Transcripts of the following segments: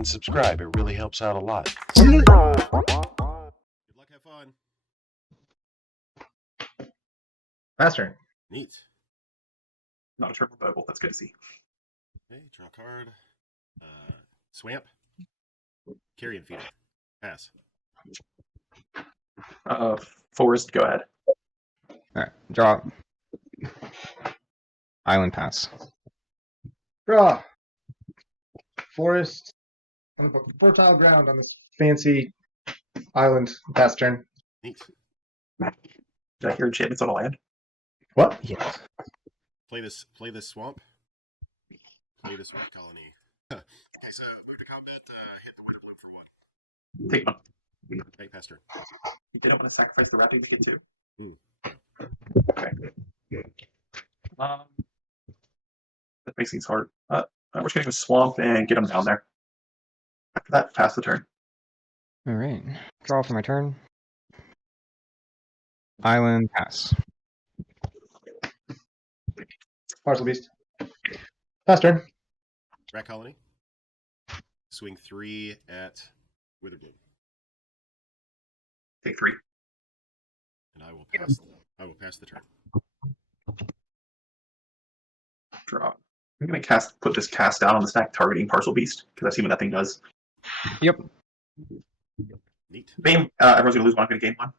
and subscribe. It really helps out a lot. Good luck, have fun. Last turn. Neat. Not a triple bubble. That's good to see. Okay, draw a card. Swamp. Carrion feeder. Pass. Forest, go ahead. Alright, draw. Island pass. Draw. Forest. On the fertile ground on this fancy island. Pass turn. Neat. Did I hear enchantments on a land? What? Yes. Play this swamp. Play this red colony. Okay, so move to combat, hit the Witherbloom for 1. Take one. Okay, pass turn. You didn't want to sacrifice the raptor to get 2. Hmm. Okay. That makes things hard. We're just going to go swamp and get them down there. After that, pass the turn. Alright. Draw for my turn. Island pass. Parcelbeast. Pass turn. Rat colony. Swing 3 at Witherbloom. Take 3. And I will pass the turn. Draw. I'm going to put this cast down on the stack targeting Parcelbeast because I see what that thing does. Yep. Neat. Bam. Everyone's going to lose 1. I'm going to gain 1.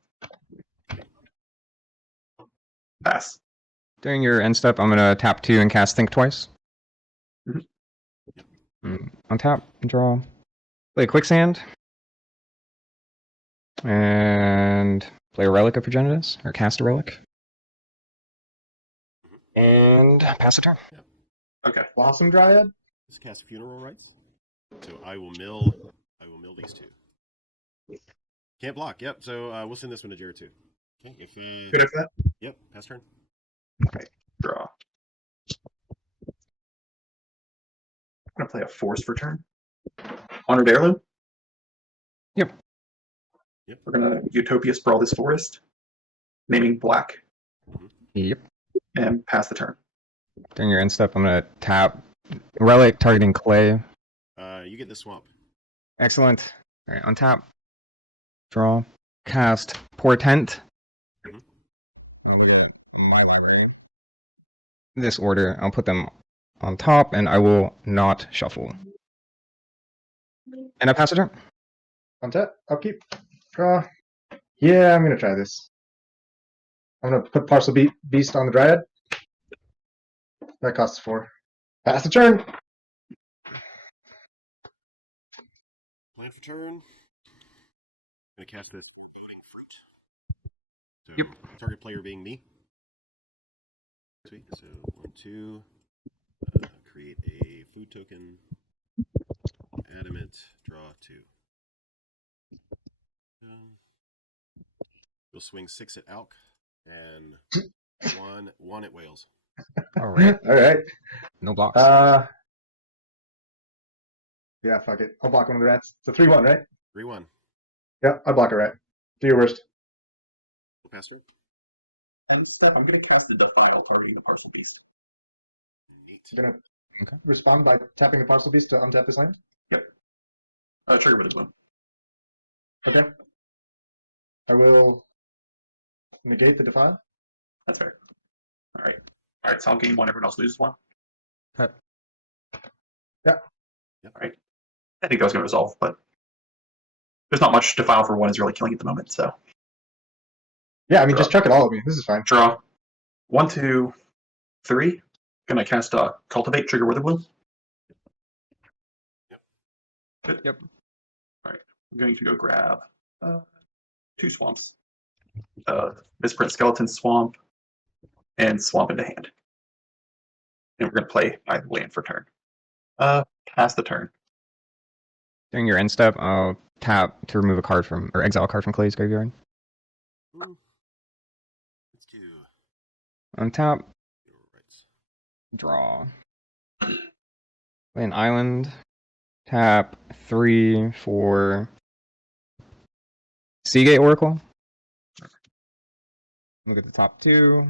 Pass. During your end step, I'm gonna tap 2 and cast Think Twice. On tap, draw. Play a Quicksand. And play a Relic of Progenitus, or cast a Relic. And pass the turn. Yep. Okay. Blossom Dryad. Let's cast Funeral Rites. So I will mill these 2. Can't block. Yep. So we'll send this one to Jared too. Okay. Good after that? Yep. Pass turn. Okay. Draw. I'm going to play a Force for turn. Honored Heirloom. Yep. We're going to Utopia Sprawl this forest, naming black, Yep. and pass the turn. During your end step, I'm gonna tap Relic targeting Clay. You get the swamp. Excellent. Alright, on tap. Draw. Cast Portent. Mhm. On my librarian. This order, I'll put them on top, and I will not shuffle. And I pass a turn. On tap. Upkeep. Draw. Yeah, I'm gonna try this. I'm gonna put Parcelbeast on the Dryad. That costs 4. Pass the turn. Plan for turn. Gonna cast a floating fruit. So Yep. Target player being me. Sweet. So 1, 2. Create a food token. Adamant. Draw 2. We'll swing 6 at Alk and 1 at Wales. Alright. Alright. No blocks. Yeah, fuck it. I'll block one of the rats. It's a 3-1, right? 3-1. Yeah, I block a rat. Do your worst. We'll pass turn. And Steph, I'm going to cast the Defile targeting the Parcelbeast. Neat. I'm gonna Okay. respond by tapping the Parcelbeast to untap this land. Trigger with a bloom. Okay. I will negate the Defile. That's fair. All right, so I'll gain 1. Everyone else loses 1. Cut. Yeah. All right. I think that was going to resolve, but there's not much Defile for 1 is really killing at the moment, so. Yeah, I mean, just chuck it all at me. This is fine. Draw. 1, 2, 3. Gonna cast Cultivate, trigger Witherbloom. Good. Yep. All right. I'm going to go grab 2 swamps. Misprint Skeleton Swamp and Swamp into hand. And we're going to play my land for turn. Pass the turn. During your end step, I'll tap to remove a card from, or exile a card from Clay's graveyard. Ooh. Let's do On tap, rights. draw. Play an island. Tap 3 for Seagate Oracle. Look at the top 2.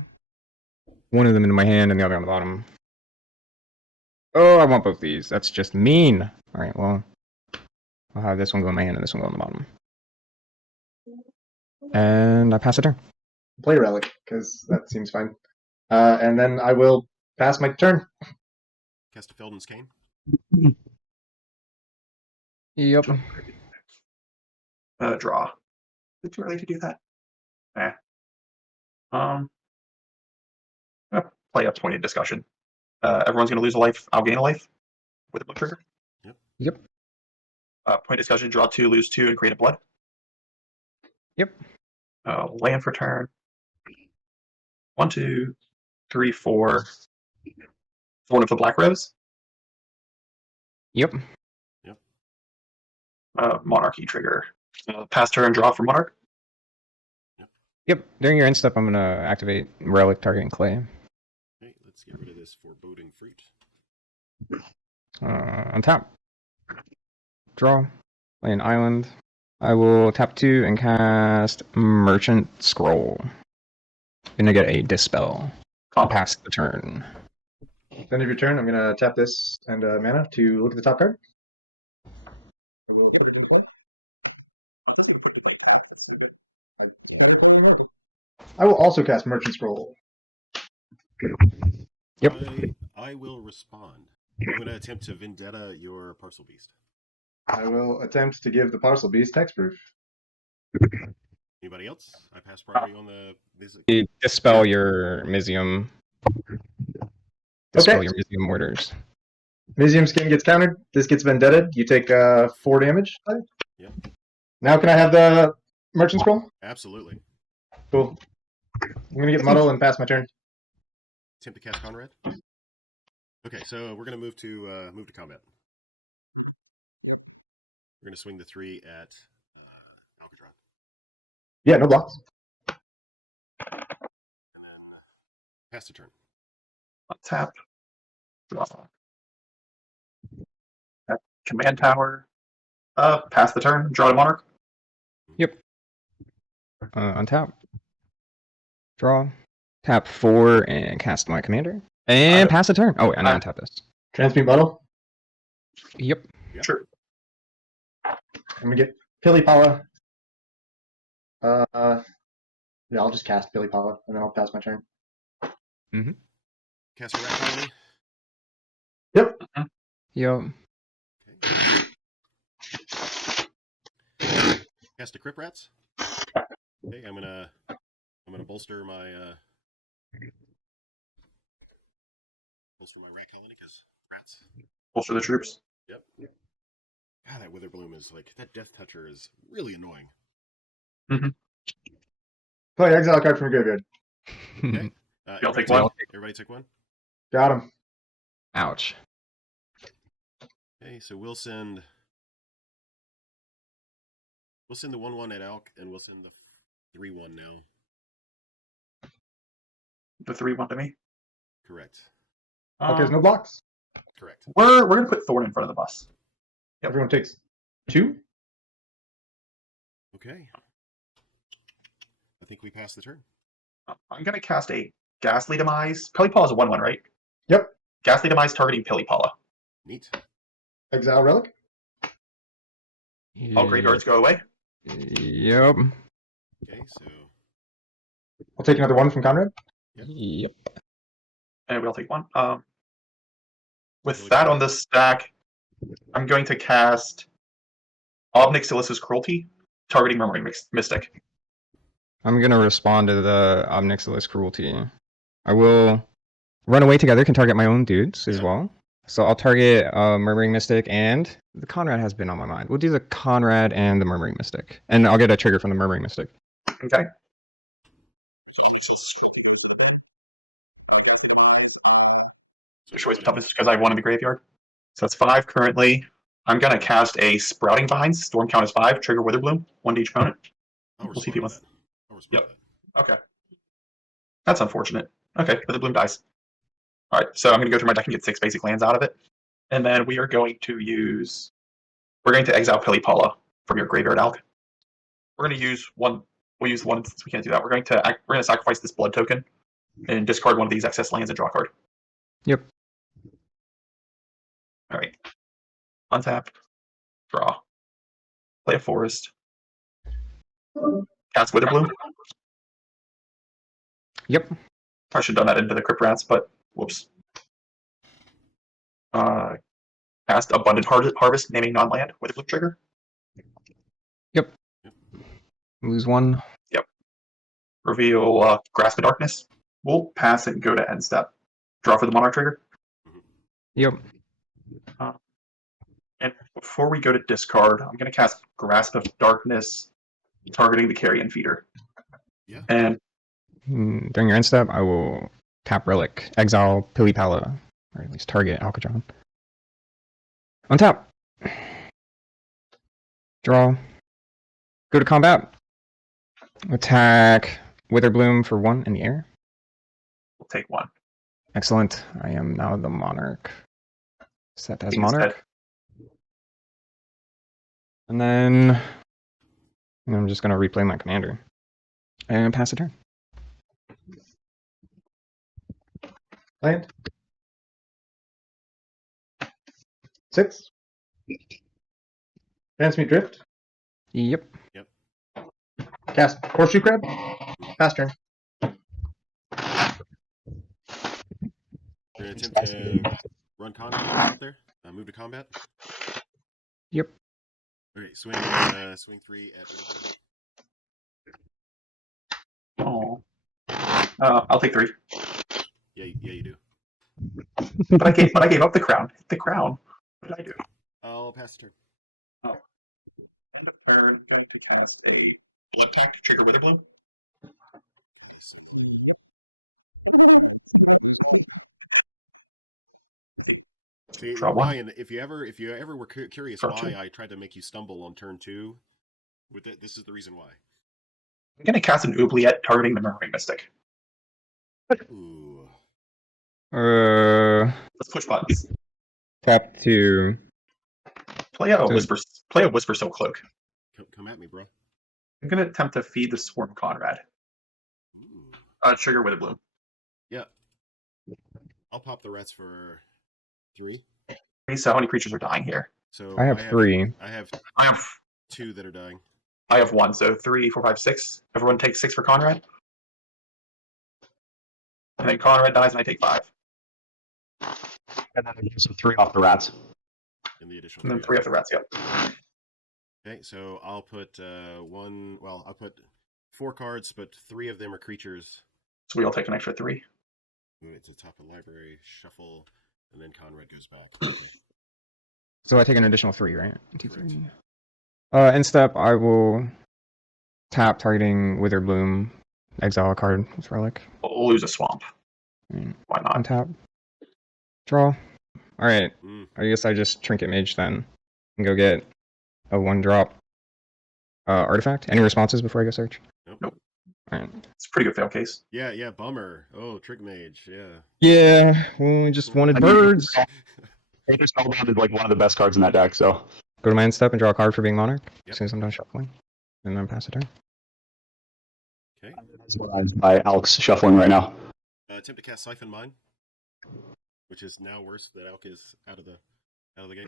One of them in my hand and the other on the bottom. Oh, I want both these. That's just mean. Alright, well. I'll have this one go in my hand and this one go on the bottom. And I pass a turn. Play relic because that seems fine. And then I will pass my turn. Cast a Felden's Cane. Yep. Draw. Is it too early to do that? Play a pointed discussion. Everyone's going to lose a life. I'll gain a life with a blue trigger. Yep. Point discussion. Draw 2, lose 2, and create a blood. Yep. Land for turn. 1, 2, 3, 4. One of the black rose. Yep. Monarchy trigger. Pass turn. Draw for Monarch. Yep. During your end step, I'm gonna activate relic targeting clay. Okay, let's get rid of this foreboding fruit. On tap. Draw. Play an island. I will tap 2 and cast Merchant Scroll. Gonna get a Dispel. I'll pass the turn. End of your turn, I'm gonna tap this and mana to look at the top card. I will also cast Merchant Scroll. Yep. I will respond. I'm going to attempt to vendetta your Parcelbeast. I will attempt to give the Parcelbeast hexproof. Anybody else? I pass priority on the. You dispel your Mizium. Dispel your Mizium orders. Mizium skin gets countered. This gets vendetted. You take 4 damage. Yep. Now can I have the Merchant Scroll? Absolutely. Cool. I'm gonna get muddle and pass my turn. Attempt to cast Konrad. Okay, so we're going to move to combat. We're going to swing the 3 at Alkadron. Yeah, no blocks. And then pass the turn. Tap. Draw. Command tower. Pass the turn. Draw to Monarch. Yep. Untap. Draw. Tap 4 and cast my commander. And pass the turn. Oh, wait, and I untap this. Transmute muddle. Yep. Sure. I'm gonna get Pilipala. Yeah, I'll just cast Pilipala and then I'll pass my turn. Cast a rat colony. Yep. Yep. Okay. Cast a Crypt Rats. Okay, I'm gonna bolster my rat colony because rats. Bolster the troops. Yep. God, that Witherbloom is like that Death Toucher is really annoying. Play exile card from your graveyard. Okay. Y'all take one. Everybody take one. Got him. Ouch. Okay, so we'll send the 1/1 at Alk, and we'll send the 3/1 now. The 3-1 to me. Correct. Okay, there's no blocks. Correct. We're gonna put Thorn in front of the bus. Yep. Everyone takes 2. Okay. I think we passed the turn. I'm gonna cast a Ghastly Demise. Pilipala is a 1/1, right? Yep. Ghastly Demise targeting Pilipala. Neat. Exile relic. All graveyards go away. Yep. Okay, so I'll take another 1 from Konrad. Yep. And we'll take 1. With that on the stack, I'm going to cast Obnixilis's Cruelty, targeting Murmuring Mystic. I'm gonna respond to the Obnixilis Cruelty. I will run away together, can target my own dudes as well. So I'll target Murmuring Mystic, and the Konrad has been on my mind. We'll do the Konrad and the Murmuring Mystic. And I'll get a trigger from the Murmuring Mystic. Okay. Choice toughest because I have 1 in the graveyard. So that's 5 currently. I'm going to cast a Sprouting Vines. Storm count is 5. Trigger Witherbloom. 1 to each opponent. I'll see if he respond wants. to that. I'll respond to that. Okay. That's unfortunate. Okay, Witherbloom dies. Alright, so I'm going to go through my deck and get 6 basic lands out of it. And then we are going to use... We're going to exile Pilipala from your graveyard, Alk. We're going to use 1... We'll use 1 since we can't do that. We're going to sacrifice this blood token and discard 1 of these excess lands and draw a card. Yep. Alright. Untap. Draw. Play a forest. Cast Witherbloom. Yep. I should have done that into the Crypt Rats, but whoops. Cast Abundant Harvest, naming non-land. Witherbloom trigger. Yep. Lose one. Reveal Grasp of Darkness. We'll pass and go to end step. Draw for the Monarch trigger. Yep. And before we go to discard, I'm going to cast Grasp of Darkness, targeting the Carrion Feeder. Yeah. And During your end step, I will tap Relic, exile Pilipala, or at least target Alkadron. Untap. Draw. Go to combat. Attack Witherbloom for 1 in the air. we'll take one. Excellent. I am now the Monarch. Set as He's Monarch. dead. And then I'm just going to replay my commander and pass a turn. Land. 6. Transmute Drift. Yep. Cast Horseshoe Crab. Pass turn. We're gonna attempt to run Konrad out there. Move to combat. Yep. Okay, swing 3 at Witherbloom. Oh. I'll take 3. Yeah, you do. But I gave up the crown. The crown. What did I do? I'll pass the turn. End of turn. I'm going to cast a Blood Pact, trigger Witherbloom. See, Draw one. Ryan, if you ever were curious Draw why two. I tried to make you stumble on turn 2, with it, this is the reason why. I'm going to cast an Oubliette, targeting the Murmuring Mystic. Ooh. Let's push buttons. Tap to Play a So- Whisper Soul Cloak. Come at me, bro. I'm going to attempt to feed the Swarm Konrad. Ooh. Trigger Witherbloom. Yeah. I'll pop the rats for 3. So how many creatures are dying here? So I have 3. I have I have 2 that are dying. I have 1, so 3, 4, 5, 6. Everyone takes 6 for Konrad. And then Konrad dies and I take 5. And then there's some 3 off the rats. And the additional And then 3 of the rats, yep. Okay, so I'll put I'll put 4 cards, but 3 of them are creatures. So we all take an extra 3. Move it to the top of the library, shuffle, and then Konrad goes back. Okay. So I take an additional 3, right? 2, Correct. 3. End step, I will tap targeting Witherbloom, exile a card with Relic. We'll lose a swamp. Mm. Why not? Untap. Draw. Alright, Mm. I guess I just Trinket Mage then. And go get a 1-drop artifact. Any responses before I go search? Nope. Alright. It's a pretty good fail case. Yeah, bummer. Oh, Trick Mage, yeah. Yeah, we just wanted I mean, birds. Aether Spellbound is like one of the best cards in that deck, so. Go to my end step and draw a card for being Monarch Yep. as soon as I'm done shuffling. And then pass a turn. Okay. That's what I'm by Alk's shuffling right now. Attempt to cast Siphon Mine, which is now worse that Alk is out of the gate.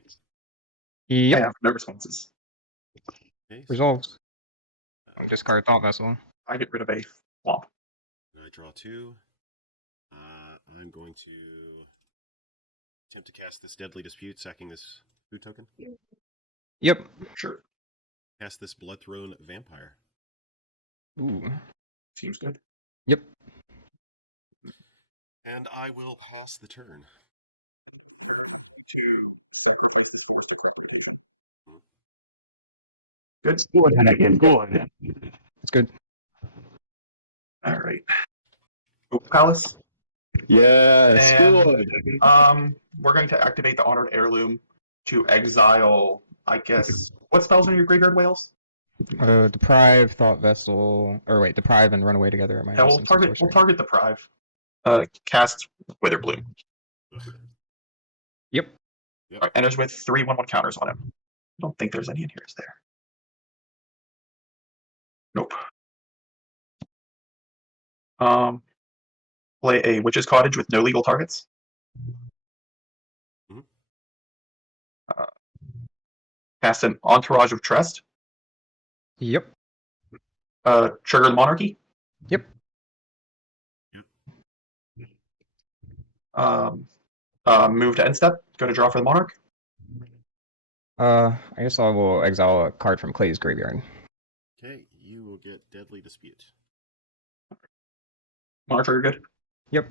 I Yep, have no responses. Okay, so, resolves. Discard Thought Vessel. I get rid of a swamp. I draw 2. I'm going to attempt to cast this Deadly Dispute, sacking this food token. Yep. Sure. Cast this Bloodthrone Vampire. Ooh. Seems good. Yep. And I will pass the turn. To sacrifice this force to corrupt reputation. Good. Good, Anakin, good. That's good. All right. Oak Palace. Yes, And- good. We're going to activate the Honored Heirloom to exile, I guess. What spells are your graveyard whales? Deprive, Thought Vessel, or wait, Deprive and Run Away together at my Yeah, we'll instance of target sorcery. Deprive. Cast Witherbloom. Yep. Alright, enters with 3/1/1 counters on him. I don't think there's any in here, is there? Nope. Play a Witch's Cottage with no legal targets. Mhm. Cast an Entourage of Trust. Yep. Trigger the Monarchy. Yep. Move to end step. Go to draw for the Monarch. I guess I will exile a card from Clay's graveyard. Okay, you will get Deadly Dispute. Monarch trigger good. Yep.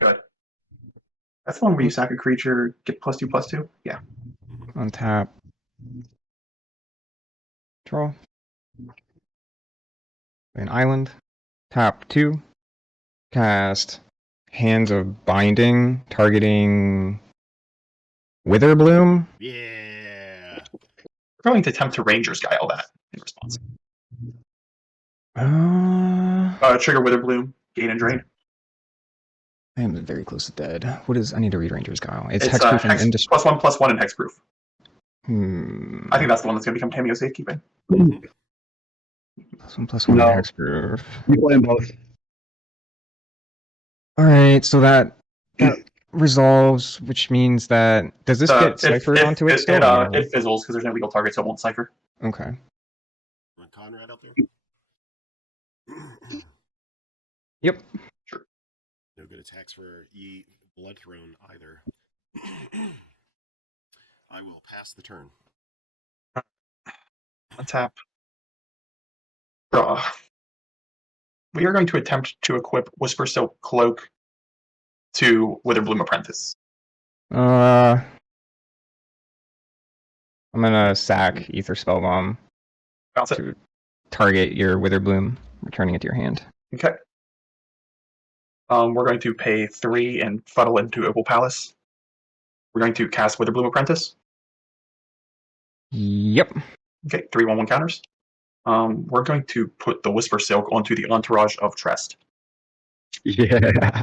Good. That's the one where you sack a creature, get +2/+2. Yeah. Untap. Draw. An island. Tap 2. Cast Hands of Binding, targeting Witherbloom. Yeah. We're going to attempt to Ranger's Guile that in response. Trigger Witherbloom, gain and drain. I am very close to dead. What is? I need to read Ranger's Guile. It's It's hexproof hex and +1/+1 and hexproof. Hmm. I think that's the one that's going to become Cameo Safekeeping. +1/+1 No. hexproof. You play them both. All right, so that resolves, which means that does this get ciphered onto it still? It fizzles because there's no legal target, so it won't cipher. Okay. Run Konrad out there. Yep. No good attacks for Blood Throne either. I will pass the turn. Untap. Draw. We are going to attempt to equip Whisper Silk Cloak to Witherbloom Apprentice. I'm gonna sack Ether Spellbomb Bounce it. to target your Witherbloom, returning it to your hand. Okay. We're going to pay 3 and fuddle into Opal Palace. We're going to cast Witherbloom Apprentice. Yep. Okay, 3/1/1 counters. We're going to put the Whisper Silk onto the Entourage of Trest. Yeah.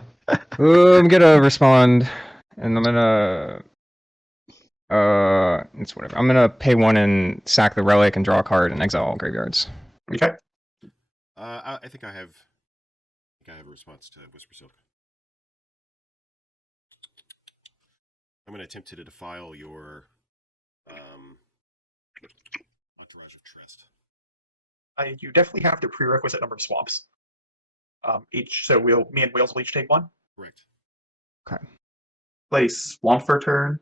I'm gonna respond, and I'm gonna it's whatever. I'm gonna pay 1 and sack the relic and draw a card and exile all graveyards. Okay. I think I have a response to Whisper Silk. I'm going to attempt to defile your Entourage of Trest. You definitely have the prerequisite number of swamps. So me and Wales will each take 1. Correct. Okay. Play Swamp for a turn.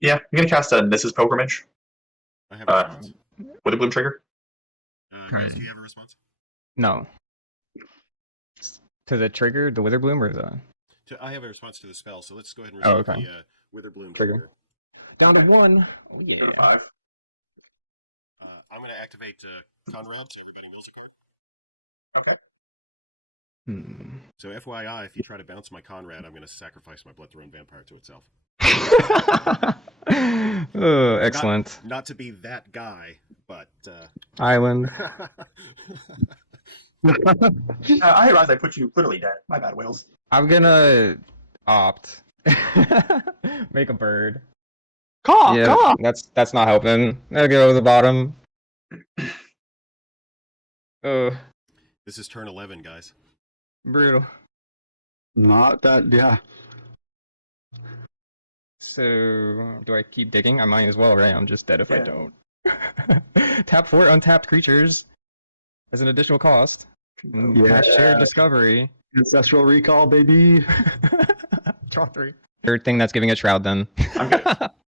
Yeah, I'm gonna cast a Mrs. Pilgrimage I have a response. with a bloom trigger. Guys, do you have a response? No. To the trigger, the Witherbloom, or the I have a response to the spell, so let's go ahead and Oh, resolve okay. the Witherbloom Trigger. trigger. down to 1. Oh Go yeah. to 5. I'm going to activate Konrad, so everybody knows a card. Okay. So FYI, if you try to bounce my Konrad, I'm going to sacrifice my Blood Throne Vampire to itself. Oh, excellent. Not to be that guy, but... Island. I realize I put you literally dead. My bad, Wales. I'm gonna opt. Make a bird. Caw, Yeah, caw. that's not helping. I'll go to the bottom. Oh, This is turn 11, guys. brutal. Not that, yeah. So, do I keep digging? I might as well, right? I'm just dead if I Yeah. don't. Tap 4 untapped creatures as an additional cost. And Yeah. cast Shared Discovery. Ancestral recall, baby. Draw 3. Third thing that's giving a shroud then.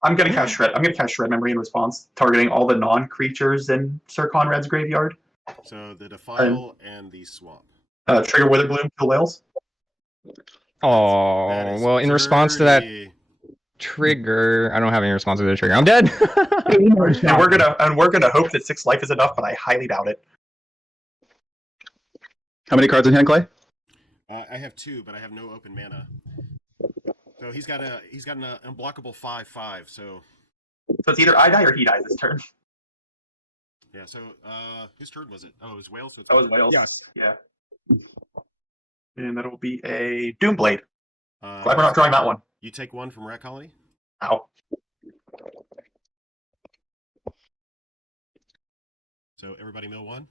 I'm gonna cast Shred. I'm gonna cast Shred Memory in response, targeting all the non-creatures in Sir Conrad's graveyard. So the Defile and the Swamp. Trigger Witherbloom, kill whales. Oh, That is well, in response to that dirty. trigger, I don't have any response to the trigger. I'm dead. And we're gonna hope that 6 life is enough, but I highly doubt it. How many cards in hand, Clay? I have 2, but I have no open mana. So he's got an unblockable 5/5. So So it's either I die or he dies this turn. yeah. So whose turn was it? Oh, it was Wales. So it's That was my turn. Wales. Yes. Yeah. And that'll be a Doomblade. Glad we're not drawing that one. You take 1 from Rat Colony. Ow. So everybody mill 1.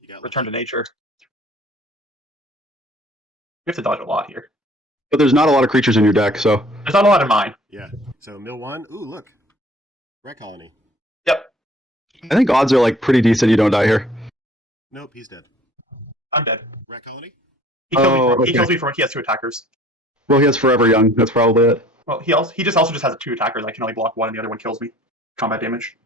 You got Return to nature. We have to dodge a lot here. But there's not a lot of creatures in your deck, so There's not a lot in mine. Yeah. So mill 1. Ooh, look. Rat colony. Yep, I think odds are like pretty decent you don't die here. Nope, he's dead. I'm dead. Rat colony? He kills me. Oh, He okay. kills me from he has 2 attackers. Well, he has Forever Young. That's probably it. Well, he also just has 2 attackers. I can only block 1, and the other one kills me. Combat damage.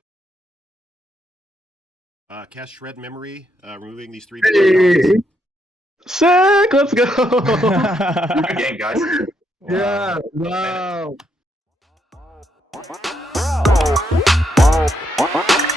Cast Shred Memory, removing these 3 Hey! Sick! Let's go! Good game, guys. Yeah, wow. Wow.